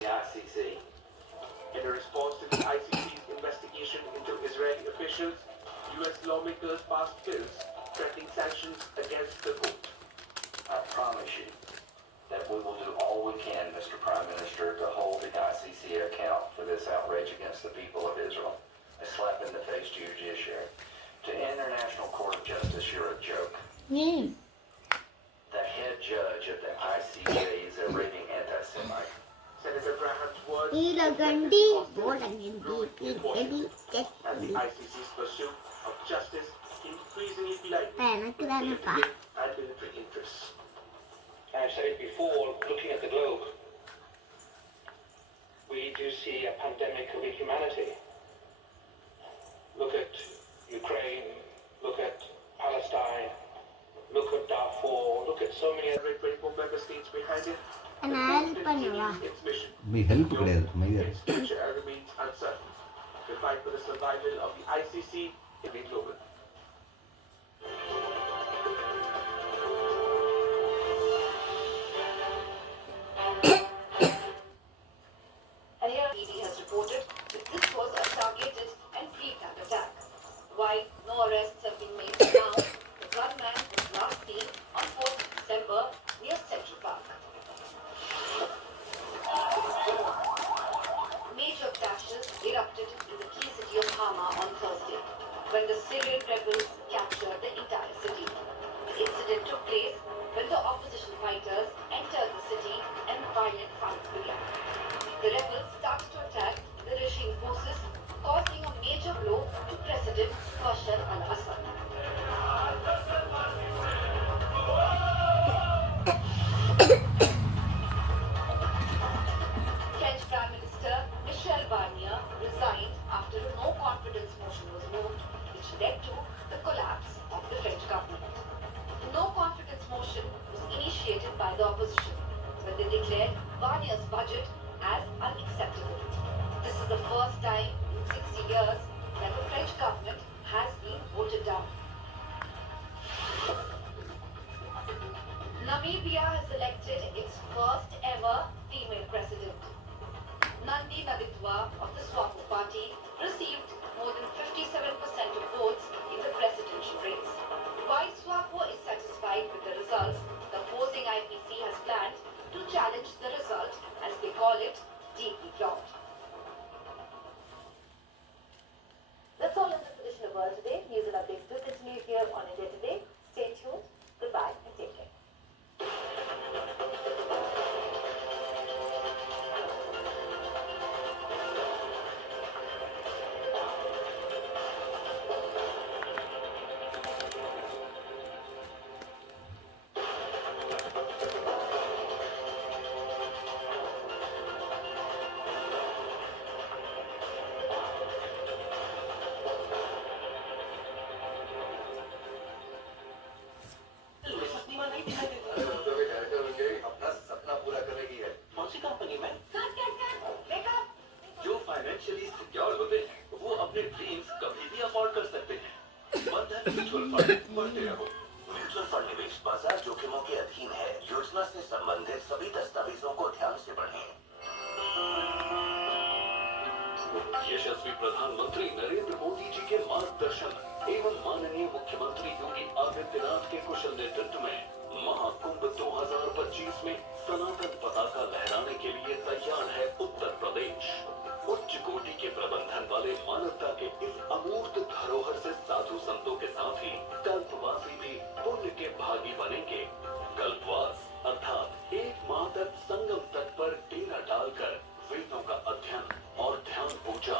the ICC. In a response to the ICC's investigation into Israeli officials, US lawmakers passed bills threatening sanctions against the court. I promise you that we will do all we can, Mr. Prime Minister, to hold the ICC account for this outrage against the people of Israel. A slap in the face to your judiciary. To International Court of Justice, you're a joke. The head judge of the ICJ is a raving anti-Semite. Senator Graham's words as the ICC's pursuit of justice increasingly collide with எனக்கு political and military interests. I've said it before, looking at the globe, we do see a pandemic of inhumanity. Look at Ukraine, look at Palestine, look at Darfur, look at so many other 24 member states behind it. நான் help பண்ணுவா Its mission. Help கிடையாது அமைதியா Its future remains uncertain. The fight for the survival of the ICC is global. And here ED has reported that this was a targeted and pre-planned attack. While no arrests have been made now, the gunman was last seen on 4th December near Central Park. Major clashes erupted in the key city of Hama on Thursday, when the Syrian rebels captured the entire city. The incident took place when the opposition fighters entered the city and violent fights began. The rebels started to attack the regime forces, causing a major blow to President Bashar al-Assad. French Prime Minister Michel Barnier resigned after a no-confidence motion was moved, which led to the collapse of the French government. The no-confidence motion was initiated by the opposition, when they declared Barnier's budget as unacceptable. This is the first time in 60 years that the French government has been voted down. Namibia has elected its first ever female president. Nandi Naditwa of the SWAPO party received more than 57% of votes in the presidential race. While SWAPO is satisfied with the results, the opposing IPC has planned to challenge the result, as they call it, deeply flawed. That's all in this edition of World Today. News and updates do continue here on India Today. Stay tuned. Goodbye and take care. अपना सपना पूरा करेगी है। कौन सी company में? जो financially secure होते हैं, वो अपने ड्रीम्स कभी भी अफोर्ड कर सकते हैं। बंधन म्यूचुअल फंड, बढ़ते रहो। म्यूचुअल फंड निवेश बाजार जोखिमों के अधीन है। योजना से संबंधित सभी दस्तावेजों को ध्यान से पढ़ें। यशस्वी प्रधानमंत्री नरेंद्र मोदी जी के मार्गदर्शन एवं माननीय मुख्यमंत्री योगी आदित्यनाथ के कुशल नेतृत्व में महाकुंभ 2025 में सनातन पताका लहराने के लिए तैयार है उत्तर प्रदेश। उच्च कोटि के प्रबंधन वाले मानवता के इस अमूर्त धरोहर से साधु संतों के साथ ही कल्पवासी भी पुण्य के भागी बनेंगे। कल्पवास अर्थात एक माह तक संगम तट पर डेरा डालकर वेदों का अध्ययन और ध्यान पूजा,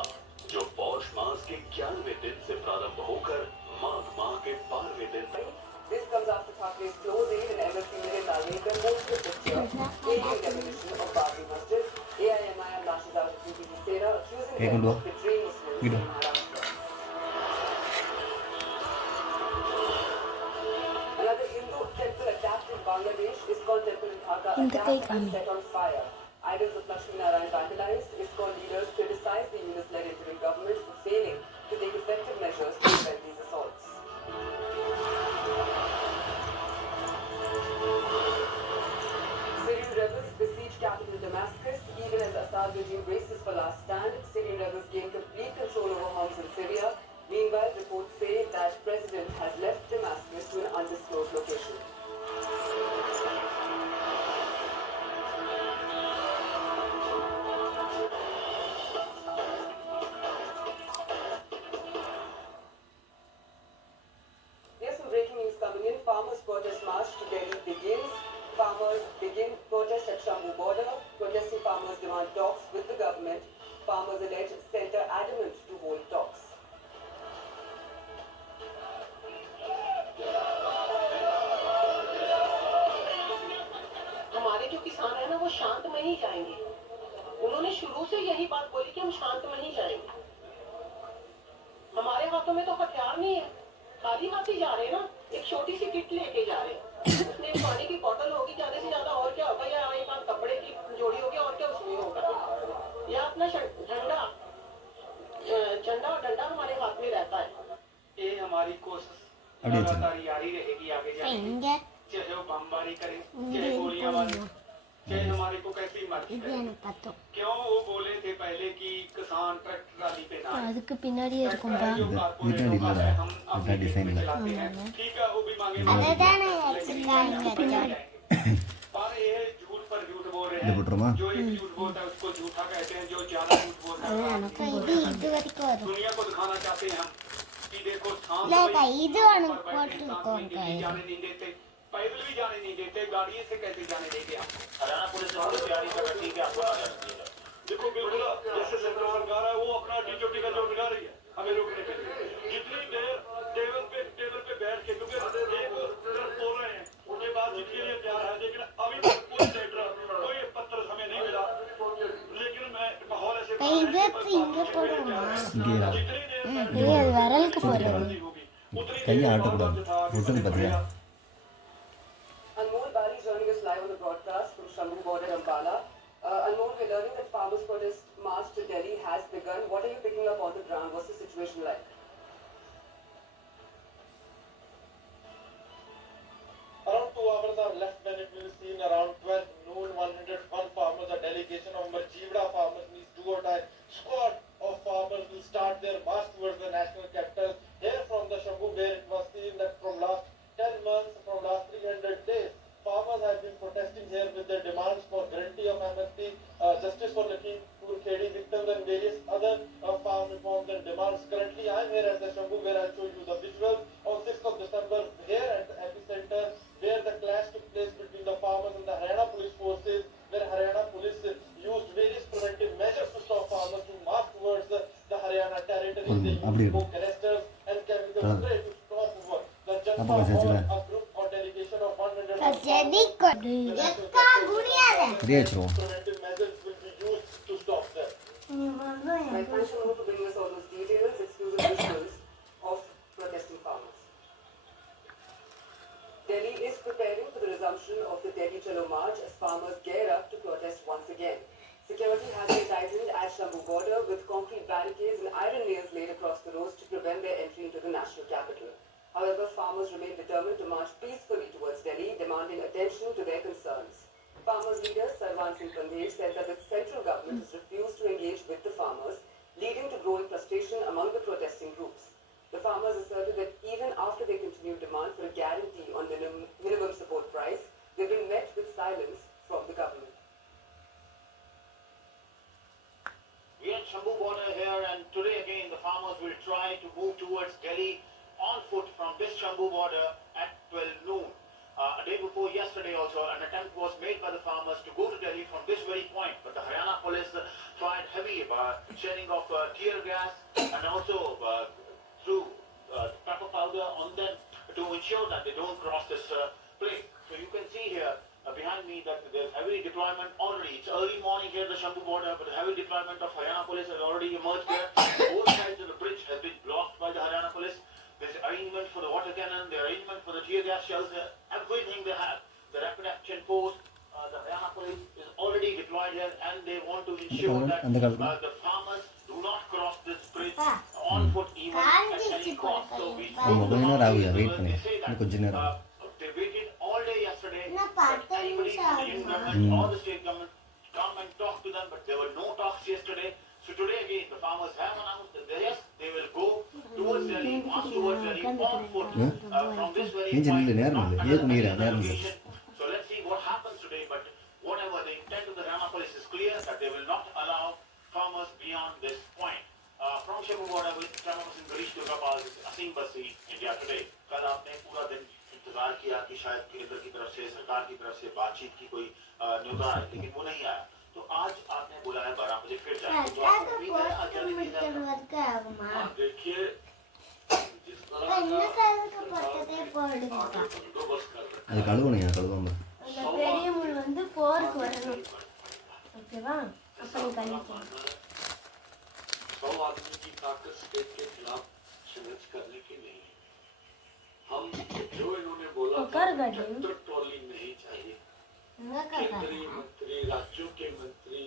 जो पौष मास के 11वें दिन से प्रारंभ होकर माघ माह के 12वें दिन तक। This comes after Thakre's closing and Embassy Million Nalekar posted the picture claiming demolition of Babri Masjid. AIMIM lashes out at PPP Sera, accusing them of betraying Muslims in Maharashtra. Another Hindu temple attacked in Bangladesh, ISKCON temple in Dhaka attacked and set on fire. Idols of Lakshmi Narayan vandalized. ISKCON leaders criticized the Yunus-led interim government for failing to take effective measures to prevent these assaults. Syrian rebels besieged capital Damascus even as Assad Assad regime races for last stand. Syrian rebels gain complete control over Homs in Syria. Meanwhile, reports say that President has left Damascus to an undisclosed location. There's some breaking news coming in. Farmers' protest march to Delhi begins. Farmers begin protest at Shambu border. Protesting farmers demand talks with the government. Farmers allege centre adamant to hold talks. हमारे जो किसान है ना वो शांत में ही जाएंगे। उन्होंने शुरू से यही बात बोली कि हम शांत में ही जाएंगे। हमारे हाथों में तो हथियार नहीं है, खाली हाथ ही जा रहे हैं ना। एक छोटी सी किट लेके जा रहे हैं, उसमें पानी की बोतल होगी, ज्यादा से ज्यादा और क्या होगा, या एक आध कपड़े की जोड़ी होगी, और क्या उसमें होगा। या अपना झंडा और डंडा हमारे हाथ में रहता है। ये हमारी कोशिश लगातार जारी रहेगी आगे जाके, चाहे वो बमबारी करें, चाहे गोलियां मारें, चाहे हमारे को कैसी मर्जी करें। क्यों वो बोले थे पहले कि किसान ट्रैक्टर ट्राली पे ना आए। அதுக்கு பின்னாடியே இருக்கும்பா हम अपने डिजाइन चलाते हैं, ठीक है, वो भी मांगे அதுதானே வச்சிருக்காங்க पर ये झूठ पर झूठ बोल रहे हैं। जो एक झूठ बोलता है उसको झूठा कहते हैं, जो ज्यादा झूठ बोलता है இது வரைக்கும் வரும் दुनिया को दिखाना चाहते हैं हम कि देखो இல்லக்கா இது உனக்கு போட்டுருக்கோங்க जाने नहीं देते, पैदल भी जाने नहीं देते, गाड़ी से कैसे जाने देंगे हम। हरियाणा पुलिस ने पूरी तैयारी कर रखी है कि आपको आजाद किया जाए। देखो बिल्कुल जैसे सेंट्रल सरकार है वो अपना ड्यूटी का जोर लगा रही है हमें रोकने के लिए। जितनी देर टेबल पे बैठ के, क्योंकि एक तरफ बोल रहे हैं उनके बाद जितने लिए तैयार है, लेकिन अभी तक कोई लेटर कोई पत्र हमें नहीं मिला। लेकिन मैं माहौल ऐसे இது இங்க போடுமா जितनी देर இது அது வரலுக்கு போறது होगी उतनी देर Anmol Bali joining us live on the broadcast from Shambu border, Ambala. Anmol, we're learning that farmers' protest march to Delhi has begun. What are you picking up on the ground? What's the situation like? Around 2 hours are left when it will be seen around 12 noon. 101 farmers, a delegation of Marjivda farmers, means 2 or die squad of farmers will start their march towards the national capital. Here from the Shambu, where it was seen that from last 10 months, from last 300 days, farmers have been protesting here with their demands for guarantee of amnesty, justice for Lakhimpur Khedi victims, and various other farm reforms and demands. Currently, I am here at the Shambu, where I show you the visuals on 6th of December, here at the epicenter, where the clash took place between the farmers and the Haryana police forces, where Haryana police used various preventive measures to stop farmers to march towards the Haryana territory. They used smoke canisters and chemical spray to stop work. The Janata Hall, a group or delegation of 100 செடி கொடு எக்கா குடியாத preventive measures will be used to stop them. Right, thanks Anmol for bringing us all those details, exclusive visuals of protesting farmers. Delhi is preparing for the resumption of the Delhi Chalo March as farmers gear up to protest once again. Security has been tightened at Shambu border with concrete barricades and iron nails laid across the roads to prevent their entry into the national capital. However, farmers remain determined to march peacefully towards Delhi, demanding attention to their concerns. Farmers leader Sarwan Singh Pandey said that the central government has refused to engage with the farmers, leading to growing frustration among the protesting groups. The farmers asserted that even after their continued demand for a guarantee on minimum support price, they've been met with silence from the government. We are at Shambu border here, and today again the farmers will try to move towards Delhi on foot from this Shambu border at 12 noon. A day before yesterday also, an attempt was made by the farmers to go to Delhi from this very point, but the Haryana police fired heavy shelling of tear gas and also threw pepper powder on them to ensure that they don't cross this place. So you can see here behind me that there's heavy deployment already. It's early morning here at the Shambu border, but the heavy deployment of Haryana police has already emerged here. Both sides of the bridge has been blocked by the Haryana police. There's arrangement for the water cannon, the arrangement for the tear gas shells, everything they have. The rapid action force, the Haryana police is already deployed here, and they want to ensure that the farmers do not cross this bridge on foot even at any cost. So we they say that they waited all day yesterday that anybody from the union government or the state government come and talk to them, but there were no from this very Ini point, jenis not nervnya, another dia pengira, nervnya. allocation. So let's see what happens today. But whatever the intent of the Rama police is clear that they will not allow farmers beyond this point. From Shemugowda with Trama Singh Garish Durgapal, Asim Basi, India Today. कल आपने पूरा दिन इंतजार किया कि शायद केंद्र की तरफ से सरकार की तरफ से बातचीत की कोई न्यूज़ आए, लेकिन वो नहीं आया। तो आज आपने बोला है 12 बजे फिर जाएंगे। तो आपको उम्मीद है आज जल्दी नहीं जाएगा। हाँ, देखिए जिस तरह का बंदोबस्त कर रहे हैं। அது கழுவணையா கழுவாம அந்த பெரிய முள் வந்து 4க்கு வரணும். ஓகேவா? அப்ப நீ கழிக்கலாம். 100 आदमी की ताकत स्टेट के खिलाफ संघर्ष करने की नहीं है। हम जो इन्होंने बोला तो कर गए। ट्रॉली नहीं चाहिए। என்ன கதை? केंद्रीय मंत्री, राज्यों के मंत्री,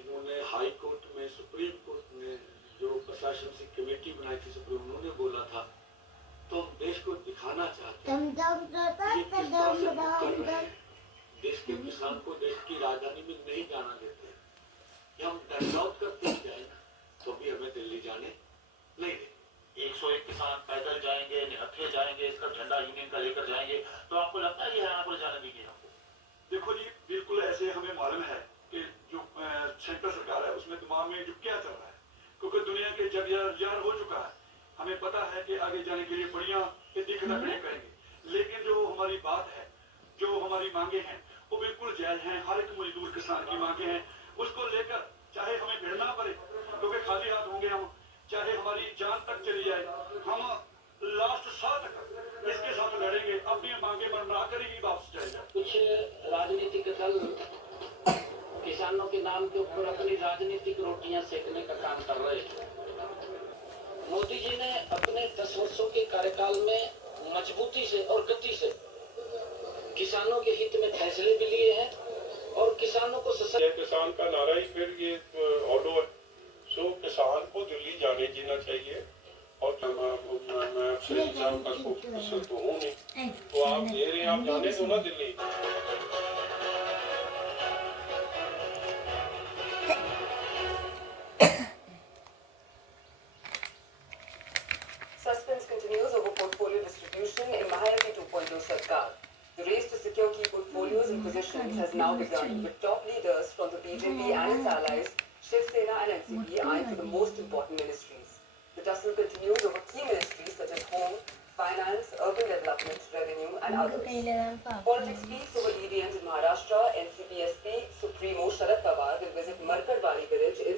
इन्होंने हाई कोर्ट में, सुप्रीम कोर्ट में जो प्रशासन से कमेटी बनाई थी सुप्रीम, उन्होंने बोला था तो हम देश को दिखाना चाहते हैं दम दम ये किस तरह से दम कर रहे दम. हैं। देश के किसान को देश की राजधानी में नहीं जाना देते। ये हम डंडौत करते जाए तो भी हमें दिल्ली जाने नहीं देंगे। 101 किसान पैदल जाएंगे, निहत्थे जाएंगे, इसका झंडा यूनियन का लेकर जाएंगे। तो आपको लगता है ये हरियाणा पुलिस जाने देगी आपको? देखो जी, बिल्कुल ऐसे हमें मालूम है कि जो सेंट्रल सरकार है उसमें दिमाग में जो क्या चल रहा है, क्योंकि दुनिया के जब यार हो चुका है। हमें पता है कि आगे जाने के लिए बढ़िया दिख रखने करेंगे, लेकिन जो हमारी बात है, जो हमारी मांगे हैं, वो बिल्कुल जायज हैं। हर एक मजदूर किसान की मांगे हैं, उसको लेकर चाहे हमें भिड़ना पड़े, क्योंकि खाली हाथ होंगे हम, चाहे हमारी जान तक चली जाए, हम लास्ट साल तक इसके साथ लड़ेंगे, अपनी मांगे मना कर ही वापस जाएगा। कुछ राजनीतिक दल किसानों के नाम के ऊपर अपनी राजनीतिक रोटियां सेकने का काम कर रहे हैं। मोदी जी ने अपने 10 वर्षों के कार्यकाल में मजबूती से और गति से किसानों के हित में फैसले भी लिए हैं और किसानों को किसान का नारा ही फिर ये ऑलो है। सो किसान को दिल्ली जाने देना चाहिए। और मैं अफसर इंतजाम का स्पोक्सपर्सन तो हूँ नहीं, तो आप दे रहे हैं, आप जाने दो ना Delhi. Suspense continues over portfolio distribution in Mahayati 2.0 Sarkar. The race to secure key portfolios and positions has now begun, with top leaders from the BJP and its allies, Shiv Sena and NCP, eyeing for the most important ministries. The tussle continues over key ministries such as Home, Finance, Urban Development, Revenue, and others. Politics speaks over EVMs in Maharashtra. NCP SP Supremo Sharad Pawar will visit Markadwari village in